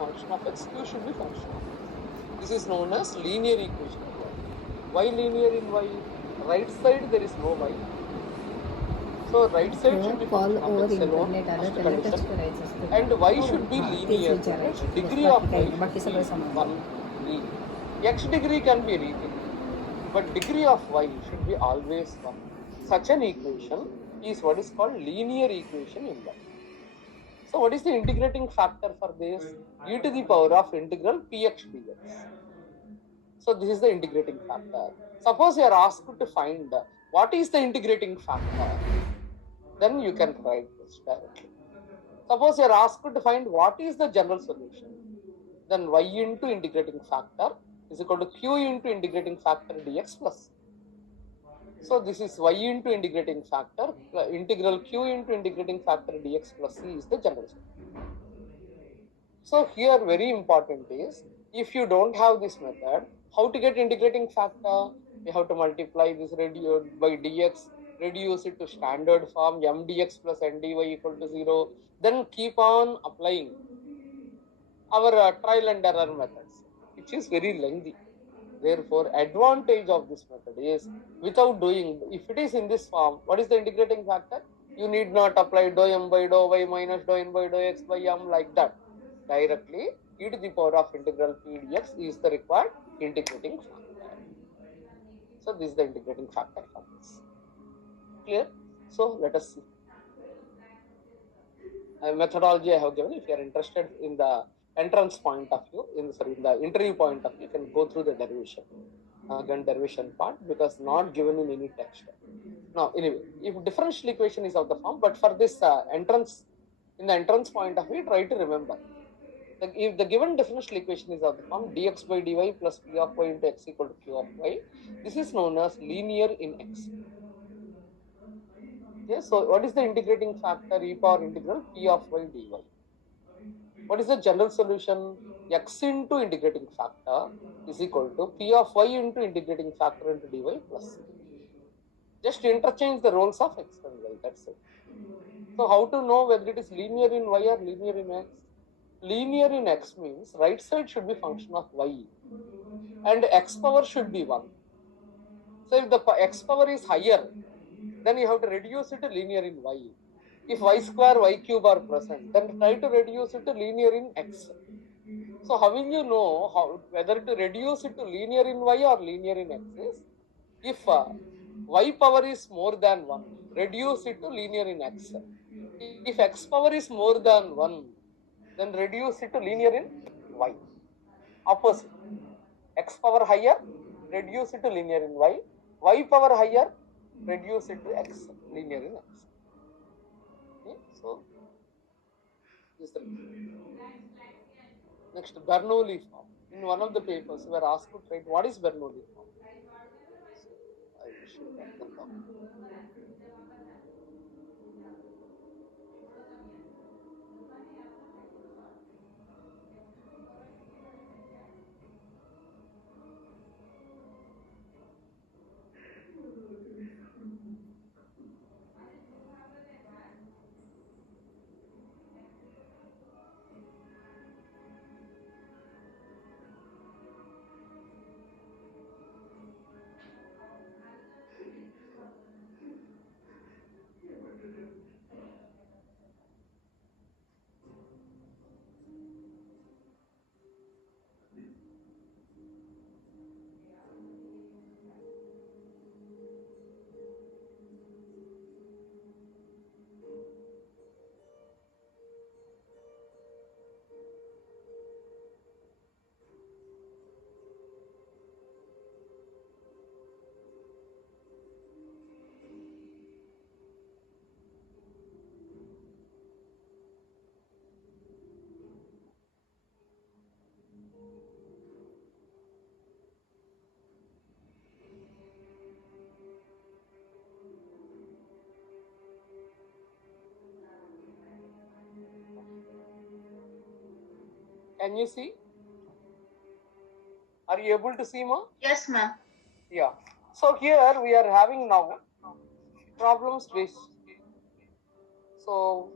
function of x, q should be function of y. This is known as linear equation of y. Why linear in y? Right side there is no y. So right side should be function of x alone, first condition. And y should be linear. Degree of y should be 1 linear. X degree can be anything, but degree of y should be always 1. Such an equation is what is called linear equation in y. So what is the integrating factor for this? E to the power of integral px dx. So this is the integrating factor. Suppose you are asked to find what is the integrating factor, then you can write this directly. Suppose you are asked to find what is the general solution, then y into integrating factor is equal to q into integrating factor dx plus. So this is y into integrating factor, integral q into integrating factor dx plus c is the general solution. So here very important is, if you don't have this method, how to get integrating factor? You have to multiply this by dx, reduce it to standard form m dx plus n dy equal to 0, then keep on applying our trial and error methods, which is very lengthy. Therefore, advantage of this method is, without doing, if it is in this form, what is the integrating factor? You need not apply dou m by dou y minus dou n by dou x by m like that. Directly, e to the power of integral p dx is the required integrating factor. So this is the integrating factor for this. Clear? So let us see. Methodology I have given. If you are interested in the entrance point of view, in the interview point of view, you can go through the derivation. Again, derivation part, because not given in any text. Now, anyway, if differential equation is of the form, but for this entrance, in the entrance point of view, try to remember. If the given differential equation is of the form dx by dy plus p of y into x equal to q of y, this is known as linear in x. Okay, so what is the integrating factor? E power integral p of y dy. What is the general solution? X into integrating factor is equal to p of y into integrating factor into dy plus c. Just interchange the roles of x and y, that's it. So how to know whether it is linear in y or linear in x? Linear in x means right side should be function of y and x power should be 1. So if the x power is higher, then you have to reduce it to linear in y. If y square, y cube are present, then try to reduce it to linear in x. So how will you know whether to reduce it to linear in y or linear in x is, if y power is more than 1, reduce it to linear in x. If x power is more than 1, then reduce it to linear in y. Opposite. X power higher, reduce it to linear in y. Y power higher, reduce it to x, linear in x. Okay, so this is the next, Bernoulli form. In one of the papers, we were asked to write what is Bernoulli form. So I will show that the form. Can you see? Are you able to see, ma? Yes, ma'am. Yeah. So here we are having now problems with. So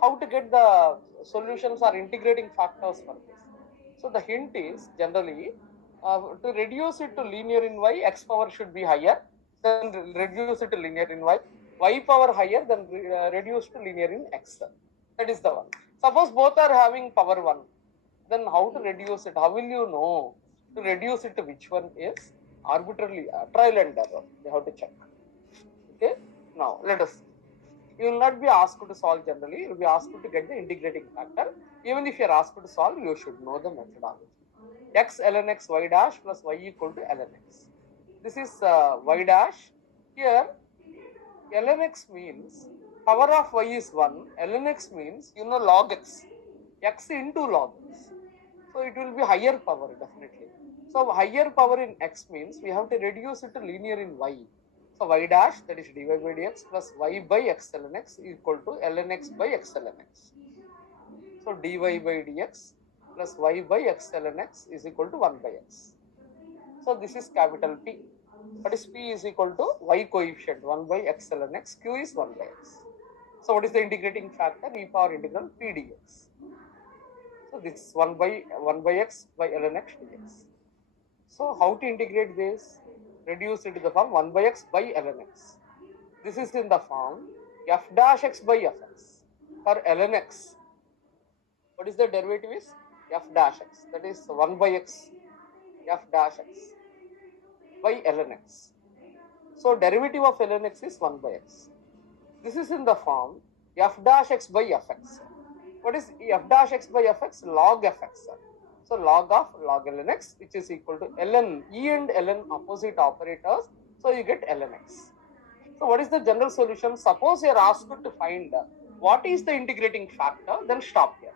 how to get the solutions or integrating factors for this. So the hint is generally to reduce it to linear in y, x power should be higher, then reduce it to linear in y power higher, then reduce to linear in x. That is the one. Suppose both are having power 1, then how to reduce it? How will you know to reduce it to which one is arbitrarily trial and error? You have to check. Okay. Now let us see. You will not be asked to solve generally. You will be asked to get the integrating factor. Even if you are asked to solve, you should know the methodology. X ln x y dash plus y equal to ln x. This is y dash. Here ln x means power of y is 1. Ln x means log x. X into log x. So it will be higher power definitely. So higher power in x means we have to reduce it to linear in y. So y dash, that is dy by dx plus y by x ln x equal to ln x by x ln x. So dy by dx plus y by x ln x is equal to 1 by x. So this is capital P. What is P is equal to y coefficient 1 by x ln x, Q is 1 by x. So what is the integrating factor? E power integral P dx. So this is 1 by x by ln x dx. So how to integrate this? Reduce it to the form 1 by x by ln x. This is in the form f dash x by fx. For ln x, what is the derivative is f dash x, that is 1 by x f dash x by ln x. So derivative of ln x is 1 by x. This is in the form f dash x by fx. What is f dash x by fx? Log fx. So log of log ln x, which is equal to ln, e and ln opposite operators. So you get ln x. So what is the general solution? Suppose you are asked to find what is the integrating factor, then stop here.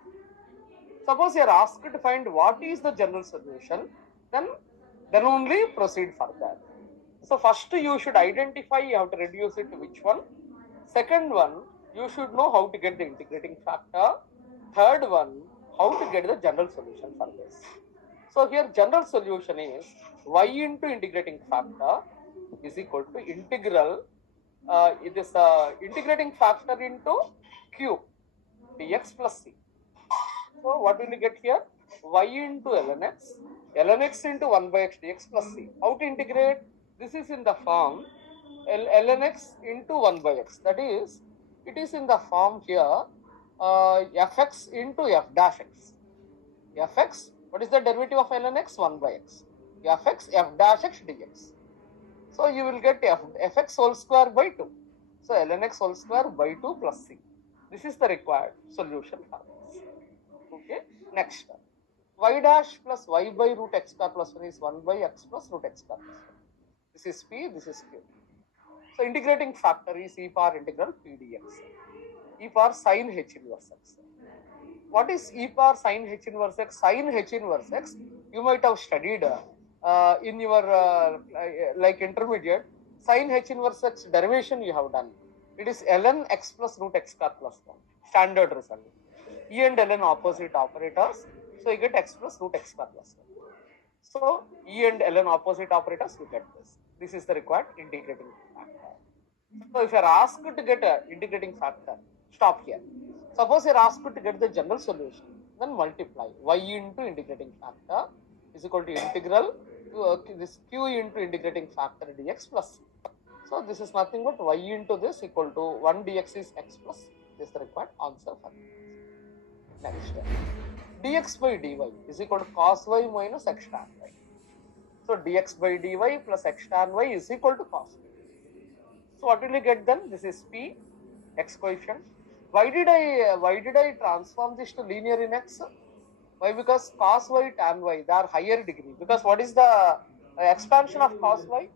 Suppose you are asked to find what is the general solution, then only proceed further. So first you should identify, you have to reduce it to which one. Second one, you should know how to get the integrating factor. Third one, how to get the general solution for this. So here general solution is y into integrating factor is equal to integral, it is integrating factor into q dx plus c. So what will you get here? Y into ln x into 1 by x dx plus c. How to integrate? This is in the form ln x into 1 by x. That is, it is in the form here fx into f dash x. Fx, what is the derivative of ln x? 1 by x. Fx f dash x dx. So you will get fx whole square by 2. So ln x whole square by 2 plus c. This is the required solution for this. Okay. Next, y dash plus y by root x square plus 1 is 1 by x plus root x square plus 1. This is p, this is q. So integrating factor is e power integral p dx. E power sin h inverse x. What is e power sin h inverse x? Sin h inverse x, you might have studied in your like intermediate. Sin h inverse x derivation you have done. It is ln x plus root x square plus 1. Standard result. E and ln opposite operators. So you get x plus root x square plus 1. So E and ln opposite operators, you get this. This is the required integrating factor. So if you are asked to get an integrating factor, stop here. Suppose you are asked to get the general solution, then multiply y into integrating factor is equal to integral this q into integrating factor dx plus c. So this is nothing but y into this equal to 1 dx is x plus c. This is the required answer for this. Next, dx by dy is equal to cos y minus x tan y. So dx by dy plus x tan y is equal to cos y. So what will you get then? This is p, x coefficient. Why did I transform this to linear in x? Why? Because cos y, tan y, they are higher degree. Because what is the expansion of cos y?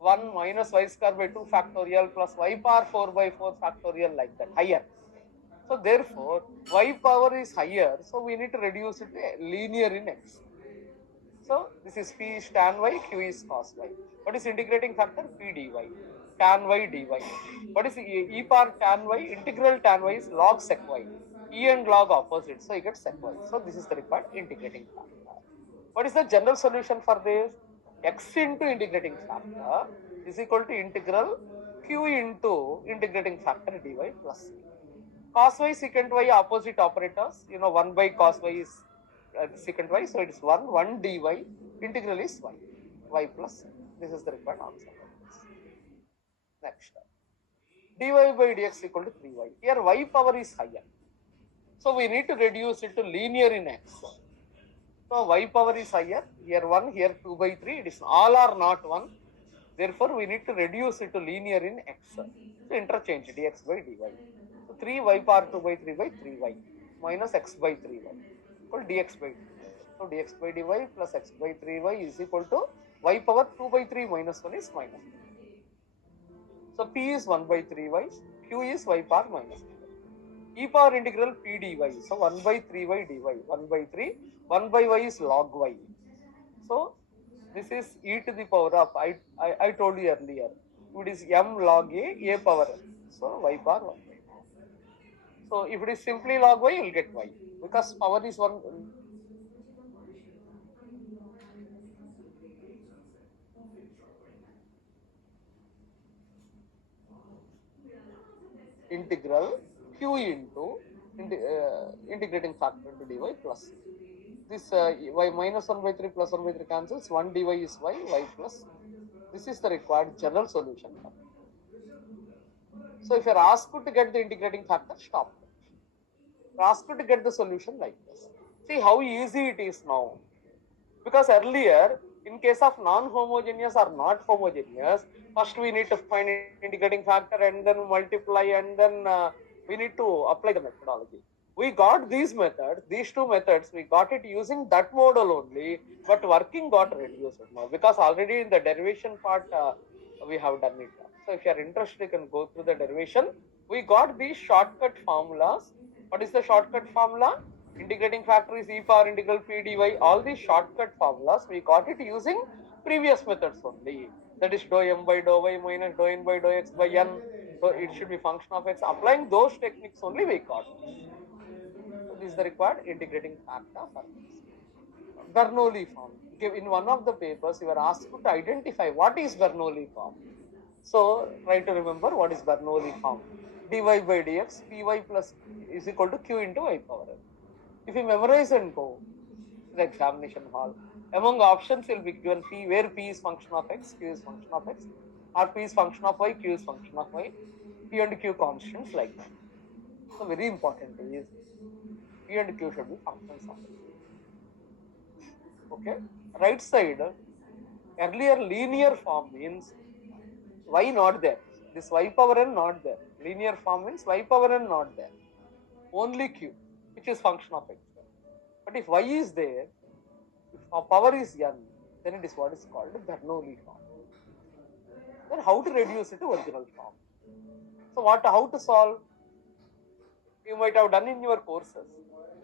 1 minus y square by 2 factorial plus y power 4 by 4 factorial, like that, higher. So therefore, y power is higher, so we need to reduce it to linear in x. So this is p is tan y, q is cos y. What is integrating factor? P dy, tan y dy. What is e power tan y? Integral tan y is log sec y. E and log opposite, so you get sec y. So this is the required integrating factor. What is the general solution for this? X into integrating factor is equal to integral q into integrating factor dy plus c. Cos y, secant y, opposite operators. 1 by cos y is secant y, so it is 1 dy. Integral is y plus c. This is the required answer. Next, dy by dx equal to 3y. Here y power is higher, so we need to reduce it to linear in x. So y power is higher. Here 1, here 2 by 3. It is all or not 1. Therefore, we need to reduce it to linear in x. So interchange dx by dy. So 3y power 2 by 3 by 3y minus x by 3y equal dx by dy. So dx by dy plus x by 3y is equal to y power 2 by 3 minus 1 is minus 1. So p is 1 by 3y, q is y power minus 3. E power integral p dy. So 1 by 3y dy. 1 by 3. 1 by y is log y. So this is e to the power of, I told you earlier, it is m log a power n. So y power 1 by 3. So if it is simply log y, you will get y. Because power is 1. Integral q into integrating factor into dy plus c. This y minus 1 by 3 plus 1 by 3 cancels. 1 dy is y plus c. This is the required general solution. So if you are asked to get the integrating factor, stop. You are asked to get the solution like this. See how easy it is now. Because earlier, in case of non-homogeneous or not homogeneous, first we need to find integrating factor and then multiply and then we need to apply the methodology. We got these methods, these two methods, we got it using that model only, but working got reduced now because already in the derivation part we have done it. So if you are interested, you can go through the derivation. We got these shortcut formulas. What is the shortcut formula? Integrating factor is e power integral p dy. All these shortcut formulas, we got it using previous methods only. That is dou m by dou y minus dou n by dou x by n. So it should be function of x. Applying those techniques only we got. So this is the required integrating factor for this. Bernoulli form. In one of the papers, you were asked to identify what is Bernoulli form. So try to remember what is Bernoulli form. Dy by dx, py plus is equal to q into y power n. If you memorize and go to the examination hall, among options will be given p, where p is function of x, q is function of x, or p is function of y, q is function of y, p and q constants like that. So very important is p and q should be functions of x. Okay, right side, earlier linear form means y not there. This y power n not there. Linear form means y power n not there. Only q, which is function of x. But if y is there, if power is n, then it is what is called Bernoulli form. Then how to reduce it to original form? So how to solve? You might have done in your courses.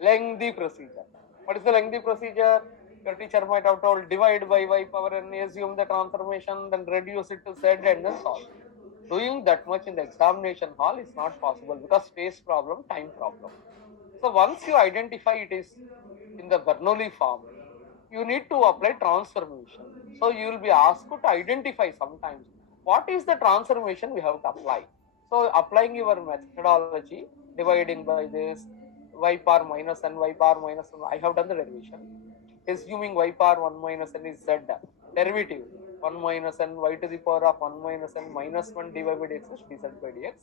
Lengthy procedure. What is the lengthy procedure? Your teacher might have told divide by y power n, assume the transformation, then reduce it to z and then solve. Doing that much in the examination hall is not possible because space problem, time problem. So once you identify it is in the Bernoulli form, you need to apply transformation. So you will be asked to identify sometimes what is the transformation we have to apply. So applying your methodology, dividing by this, y power minus n, y power minus 1, I have done the derivation. Assuming y power 1 minus n is z, derivative 1 minus n, y to the power of 1 minus n minus 1 dy by dx is dz by dx.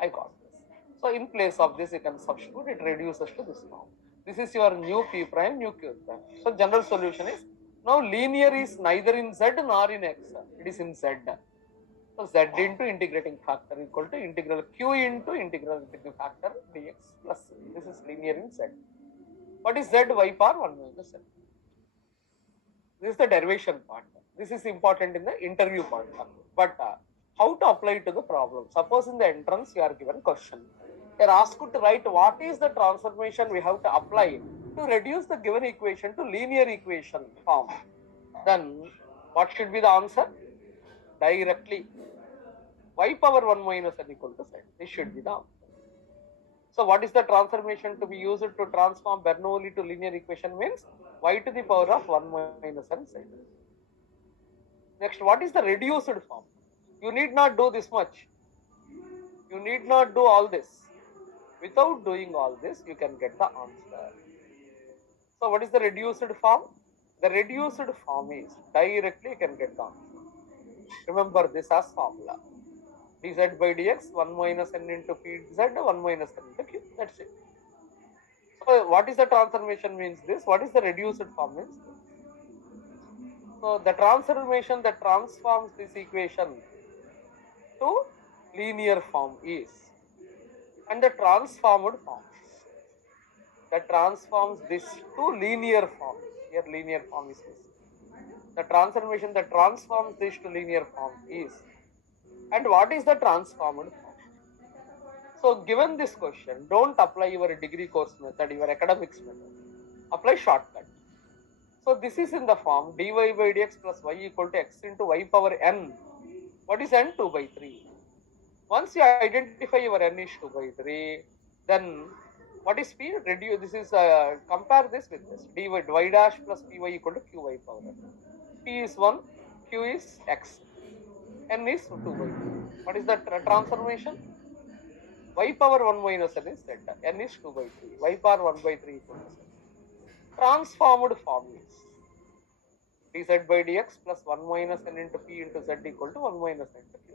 I got this. So in place of this, you can substitute, it reduces to this form. This is your new p prime, new q prime. So general solution is, now linear is neither in z nor in x, it is in z. So z into integrating factor equal to integral q into integral integrating factor dx plus c. This is linear in z. What is z? Y power 1 minus n. This is the derivation part. This is important in the interview part. But how to apply it to the problem? Suppose in the entrance you are given question. You are asked to write what is the transformation we have to apply to reduce the given equation to linear equation form. Then what should be the answer? Directly y power 1 minus n equal to z. This should be the answer. So what is the transformation to be used to transform Bernoulli to linear equation means y to the power of 1 minus n z. Next, what is the reduced form? You need not do this much. You need not do all this. Without doing all this, you can get the answer. So what is the reduced form? The reduced form is directly you can get the answer. Remember this as formula. dz by dx 1 minus n into pz 1 minus n into q. That's it. So what is the transformation means this? What is the reduced form means this? So the transformation that transforms this equation to linear form is, and the transformed form that transforms this to linear form. Here linear form is this. The transformation that transforms this to linear form is, and what is the transformed form? So given this question, don't apply your degree course method, your academics method. Apply shortcut. So this is in the form dy by dx plus y equal to x into y power n. What is n? 2 by 3. Once you identify your n is 2 by 3, then what is p? Reduce. This is compare this with this. dy y dash plus py equal to qy power n. P is 1, q is x, n is 2 by 3. What is the transformation? Y power 1 minus n is z. N is 2 by 3. Y power 1 by 3 equal to z. Transformed form is dz by dx plus 1 minus n into p into z equal to 1 minus n into q.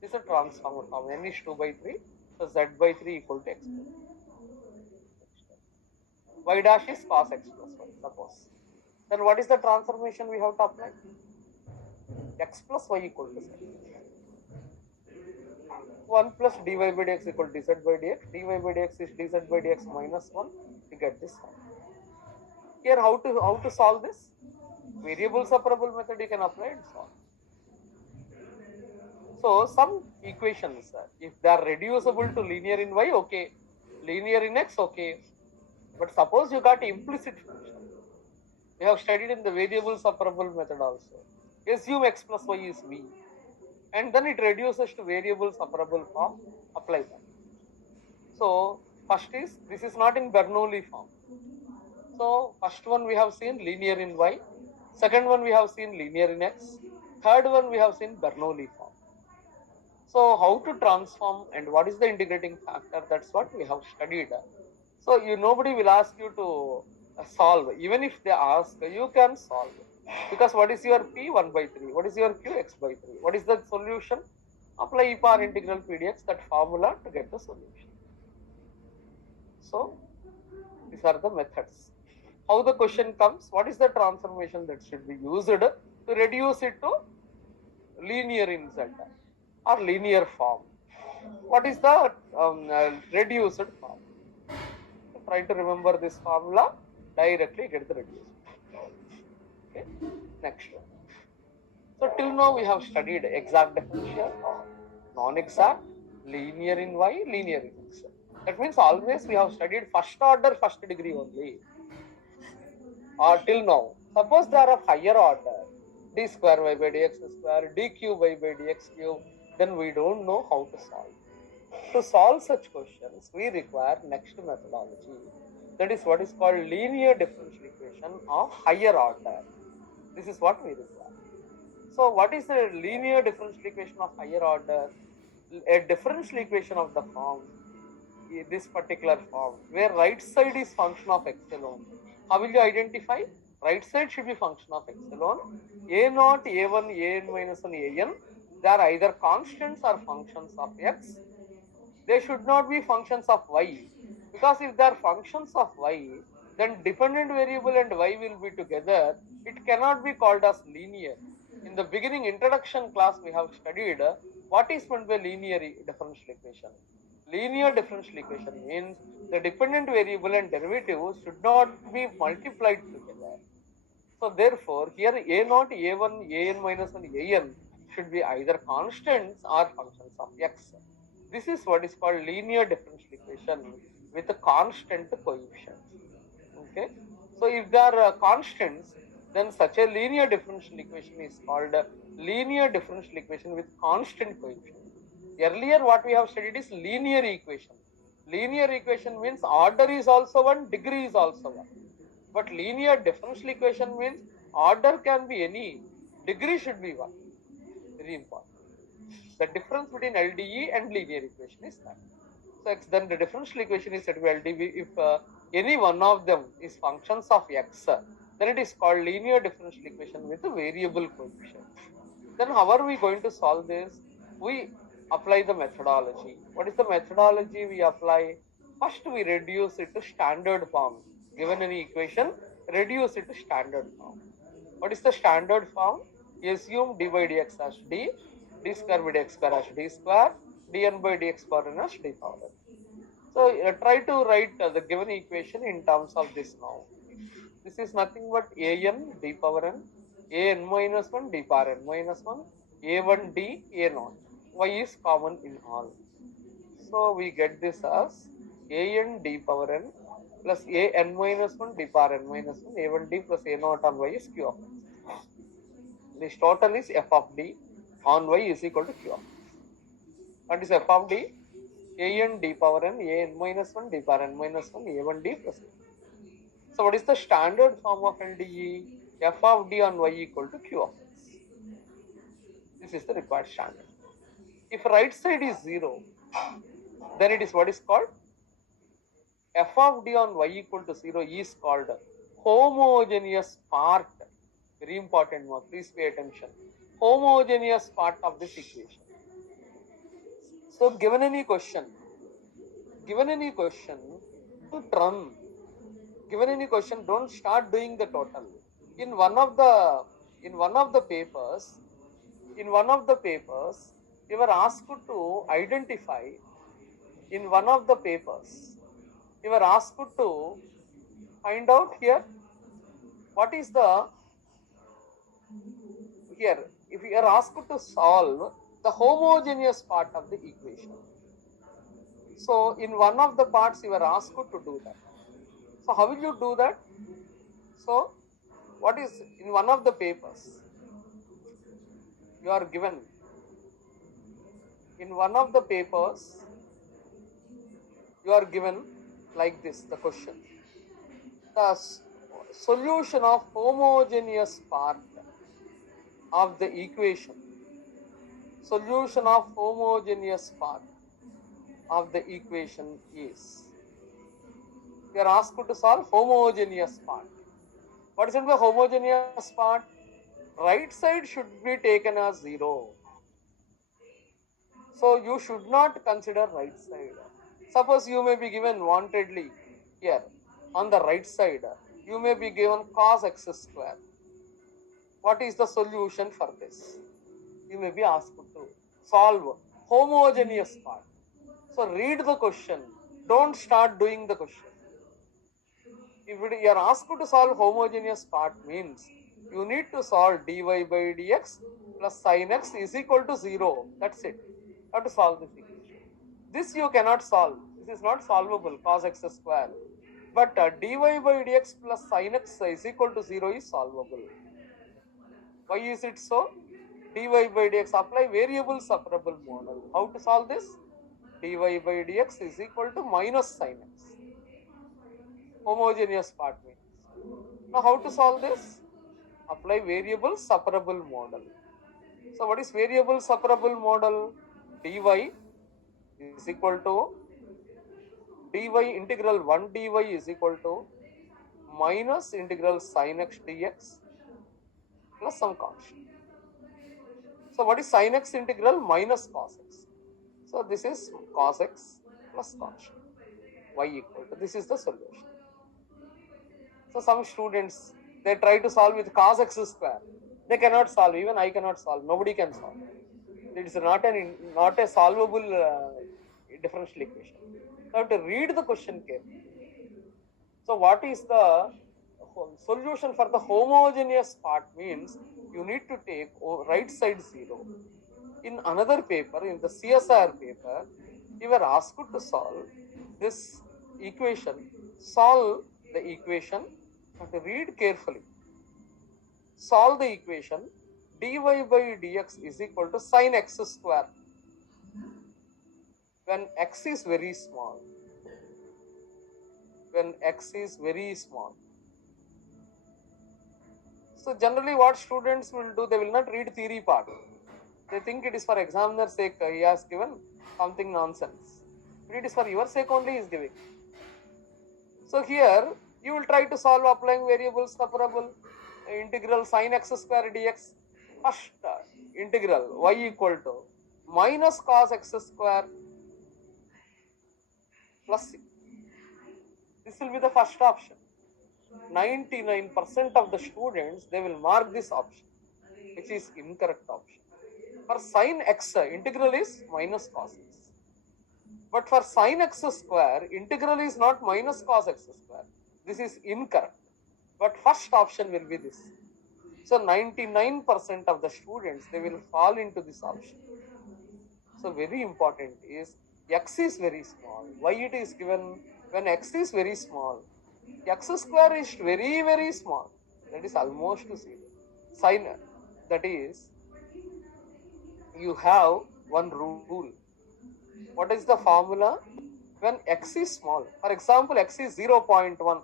This is a transformed form. N is 2 by 3. So z by 3 equal to x. Y dash is cos x plus y, suppose. Then what is the transformation we have to apply? X plus y equal to z. 1 plus dy by dx equal to dz by dx. dy by dx is dz by dx minus 1. You get this form. Here how to solve this? Variable separable method you can apply and solve. So some equations, if they are reducible to linear in y, okay. Linear in x, okay. But suppose you got implicit function. We have studied in the variable separable method also. Assume x plus y is v. And then it reduces to variable separable form. Apply that. So first is, this is not in Bernoulli form. So first one we have seen linear in y. Second one we have seen linear in x. Third one we have seen Bernoulli form. So how to transform and what is the integrating factor? That's what we have studied. So nobody will ask you to solve. Even if they ask, you can solve. Because what is your p? 1 by 3. What is your q? X by 3. What is the solution? Apply e power integral p dx, that formula, to get the solution. So these are the methods. How the question comes? What is the transformation that should be used to reduce it to linear in z or linear form? What is the reduced form? So try to remember this formula, directly get the reduced. Okay. Next one. So till now we have studied exact differential, non-exact, linear in y, linear in x. That means always we have studied first order, first degree only. Or till now. Suppose they are of higher order, d square y by dx square, d cube y by dx cube, then we don't know how to solve. To solve such questions, we require next methodology. That is what is called linear differential equation of higher order. This is what we require. So what is a linear differential equation of higher order? A differential equation of the form, this particular form, where right side is function of x alone. How will you identify? Right side should be function of x alone. A0, A1, An minus 1, An, they are either constants or functions of x. They should not be functions of y. Because if they are functions of y, then dependent variable and y will be together. It cannot be called as linear. In the beginning introduction class we have studied what is meant by linear differential equation. Linear differential equation means the dependent variable and derivatives should not be multiplied together. So therefore here A0, A1, An minus 1, An should be either constants or functions of x. This is what is called linear differential equation with a constant coefficient. Okay. So if there are constants, then such a linear differential equation is called linear differential equation with constant coefficient. Earlier what we have studied is linear equation. Linear equation means order is also 1, degree is also 1. But linear differential equation means order can be any, degree should be 1. Very important. The difference between LDE and linear equation is that. So then the differential equation is said to be LDV if any one of them is functions of x, then it is called linear differential equation with a variable coefficient. Then how are we going to solve this? We apply the methodology. What is the methodology we apply? First we reduce it to standard form. Given any equation, reduce it to standard form. What is the standard form? Assume d by dx as d, d square by dx square as d square, dn by dx power n as d power n. So try to write the given equation in terms of this now. This is nothing but an d power n, an minus 1 d power n minus 1, a1 d a0. Y is common in all. So we get this as an d power n plus an minus 1 d power n minus 1, a1 d plus a0 on y is q of x. This total is f of d on y is equal to q of x. What is f of d? an d power n, an minus 1 d power n minus 1, a1 d plus a. So what is the standard form of LDE? F of d on y equal to q of x. This is the required standard. If right side is 0, then it is what is called f of d on y equal to 0 is called homogeneous part. Very important one, please pay attention. Homogeneous part of this equation. So given any question, don't run. Given any question, don't start doing the total. In one of the papers, you were asked to identify. In one of the papers, you were asked to find out here what is the here. If you are asked to solve the homogeneous part of the equation, so in one of the parts you were asked to do that. So how will you do that? So what is in one of the papers you are given? In one of the papers you are given like this, the question. The solution of homogeneous part of the equation. Solution of homogeneous part of the equation is. We are asked to solve homogeneous part. What is it by homogeneous part? Right side should be taken as 0. So you should not consider right side. Suppose you may be given wantedly here on the right side, you may be given cos x square. What is the solution for this? You may be asked to solve homogeneous part. So read the question. Don't start doing the question. If you are asked to solve homogeneous part means you need to solve dy by dx plus sin x is equal to 0. That's it. You have to solve this equation. This you cannot solve. This is not solvable, cos x square. But dy by dx plus sin x is equal to 0 is solvable. Why is it so? Dy by dx, apply variable separable model. How to solve this? Dy by dx is equal to minus sin x. Homogeneous part means. Now how to solve this? Apply variable separable model. So what is variable separable model? Dy is equal to dy integral 1 dy is equal to minus integral sin x dx plus some constant. So what is sin x integral? Minus cos x. So this is cos x plus constant. Y equal to, this is the solution. So some students, they try to solve with cos x square. They cannot solve, even I cannot solve, nobody can solve. It is not a solvable differential equation. You have to read the question carefully. So what is the solution for the homogeneous part means you need to take right side 0. In another paper, in the CSR paper, you were asked to solve this equation. Solve the equation. You have to read carefully. Solve the equation. Dy by dx is equal to sin x square. When x is very small. When x is very small. So generally what students will do, they will not read theory part. They think it is for examiner's sake, he has given something nonsense. It is for your sake only he is giving. So here you will try to solve applying variables separable. Integral sin x square dx. First integral y equal to minus cos x square plus c. This will be the first option. 99% of the students, they will mark this option, which is incorrect option. For sin x, integral is minus cos x. But for sin x square, integral is not minus cos x square. This is incorrect. But first option will be this. So 99% of the students, they will fall into this option. So very important is x is very small. Why it is given? When x is very small, x square is very, very small. That is almost to 0. Sin, that is, you have one rule. What is the formula? When x is small, for example, x is 0.1,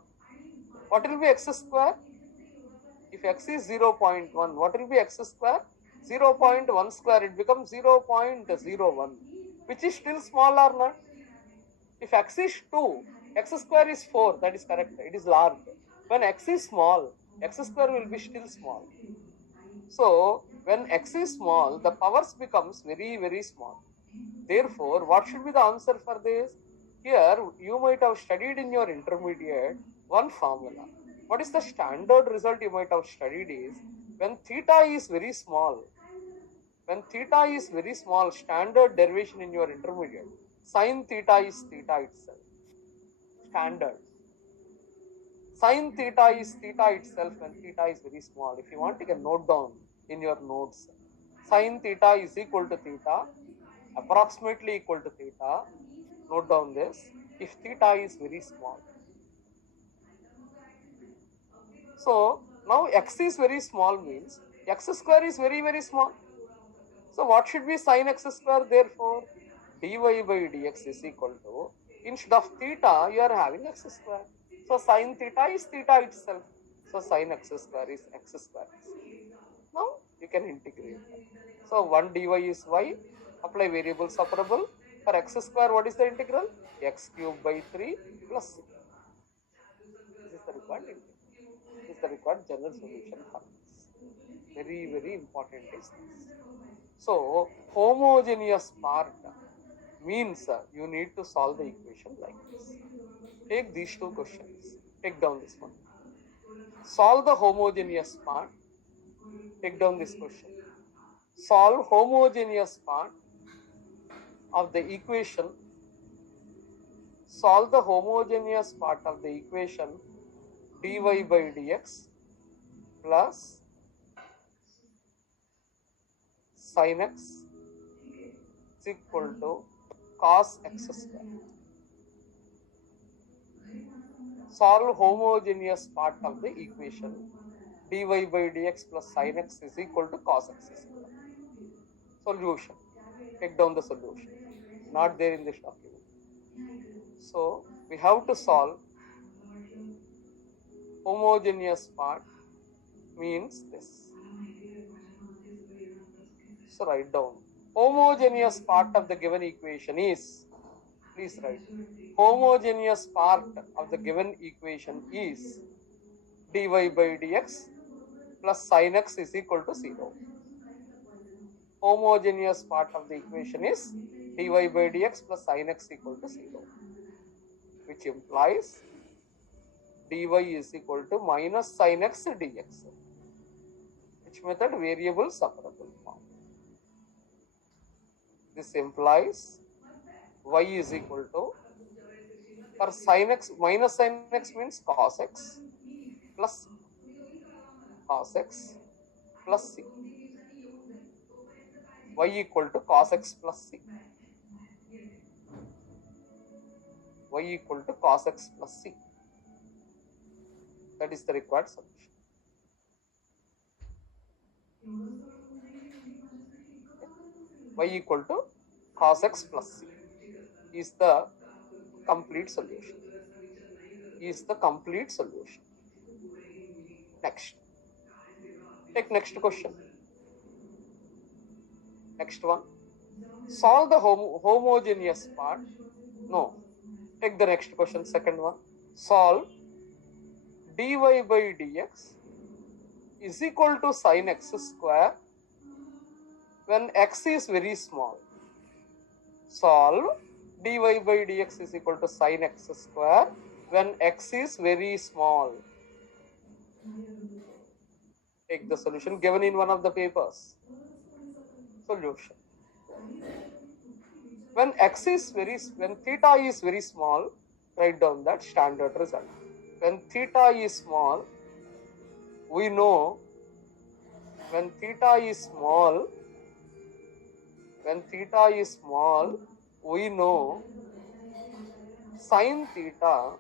what will be x square? If x is 0.1, what will be x square? 0.1 square, it becomes 0.01, which is still small or not? If x is 2, x square is 4, that is correct, it is large. When x is small, x square will be still small. So, when x is small, the powers becomes very, very small. Therefore, what should be the answer for this? Here, you might have studied in your intermediate one formula. What is the standard result you might have studied is, when theta is very small, standard derivation in your intermediate, sin theta is theta itself. Standard. Sin theta is theta itself when theta is very small. If you want, you can note down in your notes. Sin theta is equal to theta, approximately equal to theta. Note down this, if theta is very small. So now x is very small means x square is very, very small. So what should be sin x square? Therefore, dy by dx is equal to, instead of theta, you are having x square. So sin theta is theta itself. So sin x square is x square. Now you can integrate that. So 1 dy is y. Apply variable separable. For x square, what is the integral? X cube by 3 plus c. This is the required integral. This is the required general solution for this. Very, very important is this. So homogeneous part means you need to solve the equation like this. Take these two questions. Take down this one. Solve the homogeneous part. Take down this question. Solve homogeneous part of the equation. Solve the homogeneous part of the equation dy by dx plus sin x is equal to cos x square. Solve homogeneous part of the equation dy by dx plus sin x is equal to cos x square. Solution. Take down the solution. Not there in this document. So we have to solve homogeneous part means this. So write down. Homogeneous part of the given equation is, please write, homogeneous part of the given equation is dy by dx plus sin x is equal to 0. Homogeneous part of the equation is dy by dx plus sin x equal to 0, which implies dy is equal to minus sin x dx. Which method? Variable separable form. This implies y is equal to, for sin x, minus sin x means cos x plus c. Y equal to cos x plus c. Y equal to cos x plus c. That is the required solution. Y equal to cos x plus c is the complete solution. Next. Take next question. Next one. Solve the homogeneous part No. Take the next question, second one. Solve dy by dx is equal to sin x square when x is very small. Solve dy by dx is equal to sin x square when x is very small. Take the solution given in one of the papers. Solution. When theta is very small, write down that standard result. When theta is small, we know when theta is small, we know sin theta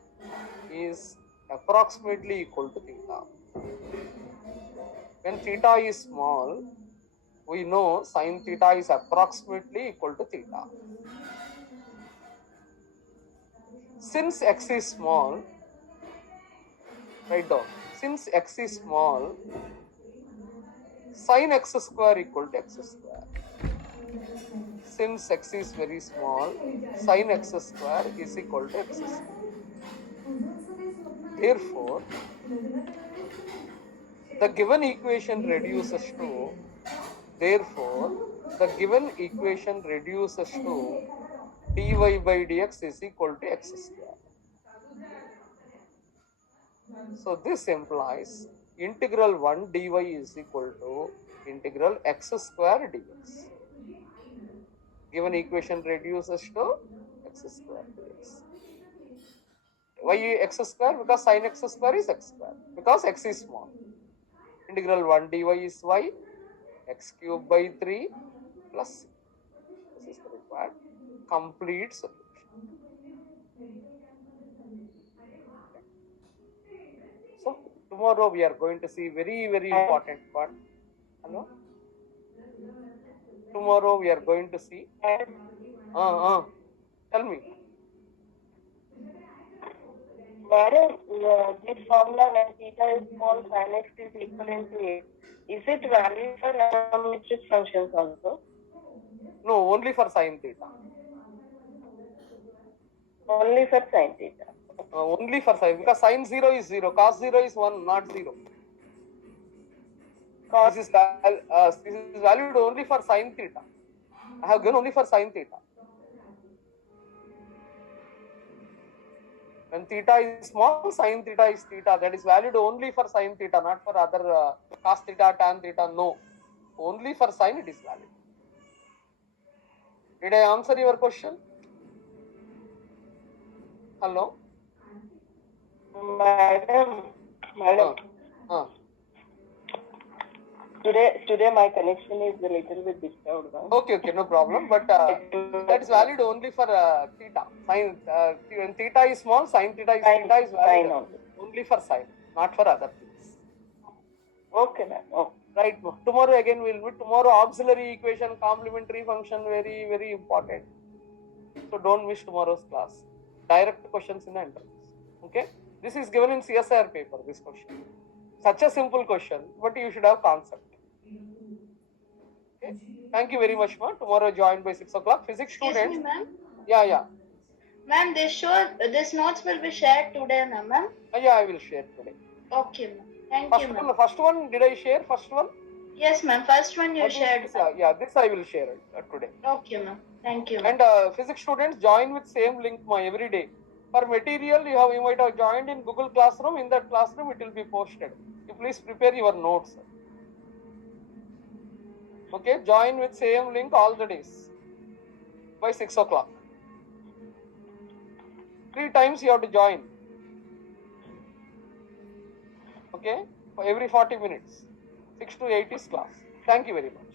is approximately equal to theta. When theta is small, we know sin theta is approximately equal to theta. Since x is small, write down, since x is small, sin x square equal to x square. Since x is very small, sin x square is equal to x square. Therefore, the given equation reduces to dy by dx is equal to x square. So this implies integral 1 dy is equal to integral x square dx. Given equation reduces to x square dx. Why x square? Because sin x square is x square. Because x is small. Integral 1 dy is y, x cube by 3 plus c. This is the required complete solution. So tomorrow we are going to see very important part. Hello? Tomorrow we are going to see. Tell me. Madam, this formula when theta is small, sin x is equivalent to 8. Is it valid for trigonometric functions also? No, only for sin theta. Only for sin theta. Only for sin, because sin 0 is 0, cos 0 is 1, not 0. This is valued only for sin theta. I have given only for sin theta. When theta is small, sin theta is theta. That is valid only for sin theta, not for other cos theta, tan theta. No, only for sin it is valid. Did I answer your question? Hello? Madam. Today my connection is a little bit disturbed. Okay, no problem. But that is valid only for theta. Sin when theta is small, sin theta is valid only for sin, not for other things. Okay, ma'am. Okay. Right. Tomorrow again we'll meet. Tomorrow auxiliary equation, complementary function, very important. So don't miss tomorrow's class. Direct questions in the entrance. Okay. This is given in CSIR paper. This question. Such a simple question, but you should have concept. Okay. Thank you very much, ma'am. Tomorrow join by 6 o'clock. Physics students. Excuse me, ma'am. Yeah. Ma'am, this notes will be shared today, ma'am. Yeah, I will share today. Okay, ma'am. Thank you, ma'am. First one, did I share? First one? Yes, ma'am. First one you shared. This I will share today. Okay, ma'am. Thank you. And physics students join with same link every day. For material, you might have joined in Google Classroom. In that classroom, it will be posted. You please prepare your notes. Okay, join with same link all the days by 6 o'clock. 3 times you have to join. Okay, for every 40 minutes. 6 to 8 is class. Thank you very much.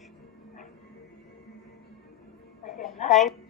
Thank you.